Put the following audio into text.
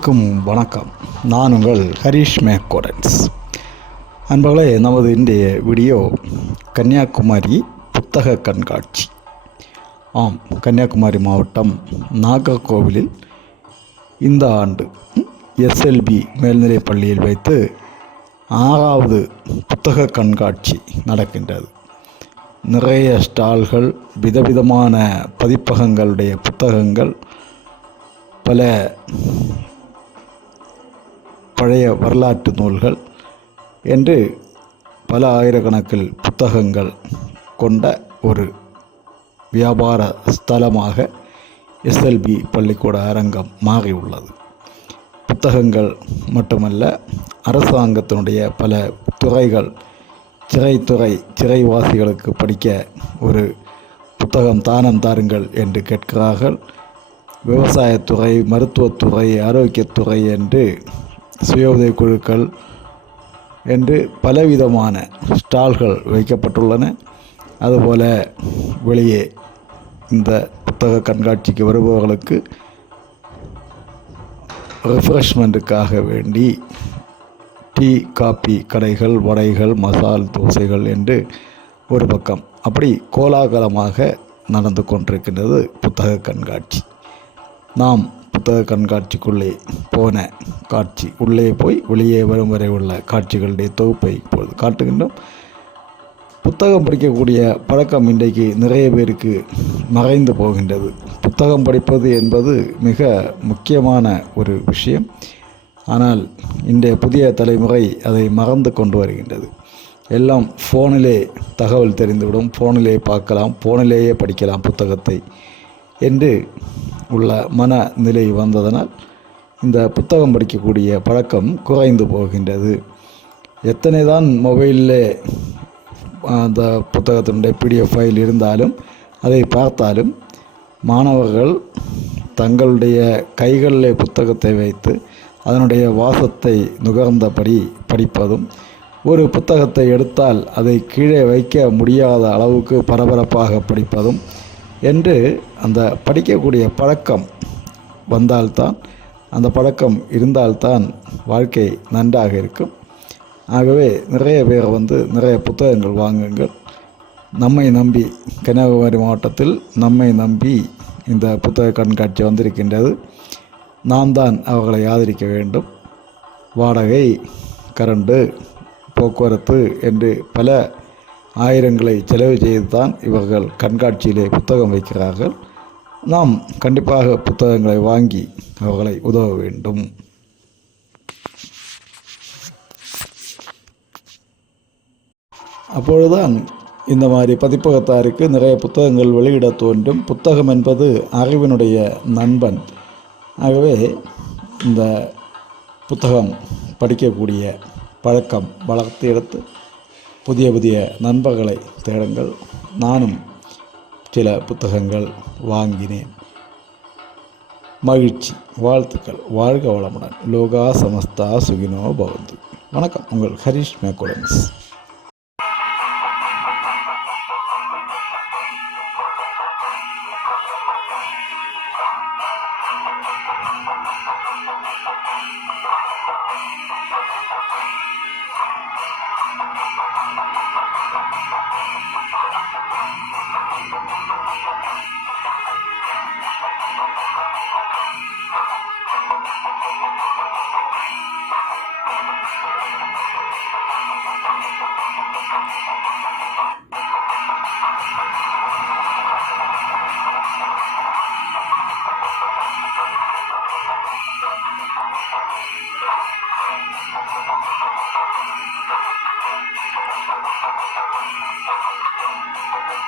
அனைவருக்கும் வணக்கம். நான் உங்கள் ஹரீஷ் மேக்கோடன்ஸ் அன்பர்களே நமது இன்றைய வீடியோ கன்னியாகுமரி புத்தக கண்காட்சி. ஆம் கன்னியாகுமரி மாவட்டம் நாகர்கோவிலில் இந்த ஆண்டு எஸ்எல்பி மேல்நிலைப் பள்ளியில் வைத்து ஆறாவது புத்தக கண்காட்சி நடக்கின்றது. நிறைய ஸ்டால்கள் விதவிதமான பதிப்பகங்களுடைய புத்தகங்கள் பல பழைய வரலாற்று நூல்கள் என்று பல ஆயிரக்கணக்கில் புத்தகங்கள் கொண்ட ஒரு வியாபார ஸ்தலமாக எஸ்எல்பி பள்ளிக்கூட அரங்கம் மாறியுள்ளது. புத்தகங்கள் மட்டுமல்ல அரசாங்கத்தினுடைய பல துறைகள் சிறைத்துறை சிறைவாசிகளுக்கு படிக்க ஒரு புத்தகம் தானம் தாருங்கள் என்று கேட்கிறார்கள். விவசாயத்துறை மருத்துவத்துறை ஆரோக்கியத்துறை என்று சுய உதவி குழுக்கள் என்று பலவிதமான ஸ்டால்கள் வைக்கப்பட்டுள்ளன. அதுபோல் வெளியே இந்த புத்தக கண்காட்சிக்கு வருபவர்களுக்கு ரெஃப்ரெஷ்மெண்ட்டுக்காக வேண்டி டீ காப்பி கடைகள் வடைகள் மசால் தோசைகள் என்று ஒரு பக்கம். அப்படி கோலாகலமாக நடந்து கொண்டிருக்கின்றது புத்தக கண்காட்சி. நாம் புத்தக கண்காட்சிக்குள்ளே போன காட்சி. உள்ளே போய் வெளியே வரும் வரை உள்ள காட்சிகளுடைய தொகுப்பை இப்பொழுது காட்டுகின்றோம். புத்தகம் படிக்கக்கூடிய பழக்கம் இன்றைக்கு நிறைய பேருக்கு மறைந்து போகின்றது. புத்தகம் படிப்பது என்பது மிக முக்கியமான ஒரு விஷயம். ஆனால் இன்றைய புதிய தலைமுறை அதை மறந்து கொண்டு வருகின்றது. எல்லாம் ஃபோனிலே தகவல் தெரிந்துவிடும். ஃபோனிலே பார்க்கலாம். ஃபோனிலேயே படிக்கலாம் புத்தகத்தை. என்று உள்ள மனநிலை வந்ததனால் இந்த புத்தகம் படிக்கக்கூடிய பழக்கம் குறைந்து போகின்றது. எத்தனை தான் மொபைலில் அந்த புத்தகத்தினுடைய பிடிஎஃப் ஃபைல் இருந்தாலும் அதை பார்த்தாலும் மாணவர்கள் தங்களுடைய கைகளில் புத்தகத்தை வைத்து அதனுடைய வாசத்தை நுகர்ந்தபடி படிப்பதும் ஒரு புத்தகத்தை எடுத்தால் அதை கீழே வைக்க முடியாத அளவுக்கு பரபரப்பாக படிப்பதும் என்று அந்த படிக்கக்கூடிய பழக்கம் வந்தால்தான் அந்த பழக்கம் இருந்தால்தான் வாழ்க்கை நன்றாக இருக்கும். ஆகவே நிறைய பேர் வந்து நிறைய புத்தகங்கள் வாங்குங்கள். நம்மை நம்பி கன்னியாகுமரி மாவட்டத்தில் நம்மை நம்பி இந்த புத்தக கண்காட்சி வந்திருக்கின்றது. நாம் தான் அவர்களை ஆதரிக்க வேண்டும். வாடகை கரண்டு போக்குவரத்து என்று பல ஆயிரங்களை செலவு செய்து தான் இவர்கள் கண்காட்சியிலே புத்தகம் வைக்கிறார்கள். நாம் கண்டிப்பாக புத்தகங்களை வாங்கி அவர்களை உதவ வேண்டும். அப்பொழுதுதான் இந்த மாதிரி பதிப்பகத்தாருக்கு நிறைய புத்தகங்கள் வெளியிட தோன்றும். புத்தகம் என்பது அறிவினுடைய நண்பன். ஆகவே இந்த புத்தகம் படிக்கக்கூடிய பழக்கம் வளர்த்து எடுத்து புதிய புதிய நண்பர்களை தேடுங்கள். நானும் சில புத்தகங்கள் வாங்கினேன். மகிழ்ச்சி வாழ்த்துக்கள் வாழ்க வளமுடன். லோகா சமஸ்தா சுகினோ பவந்து. வணக்கம் உங்கள் ஹரிஷ் மேக்கோலன்ஸ் なるほど。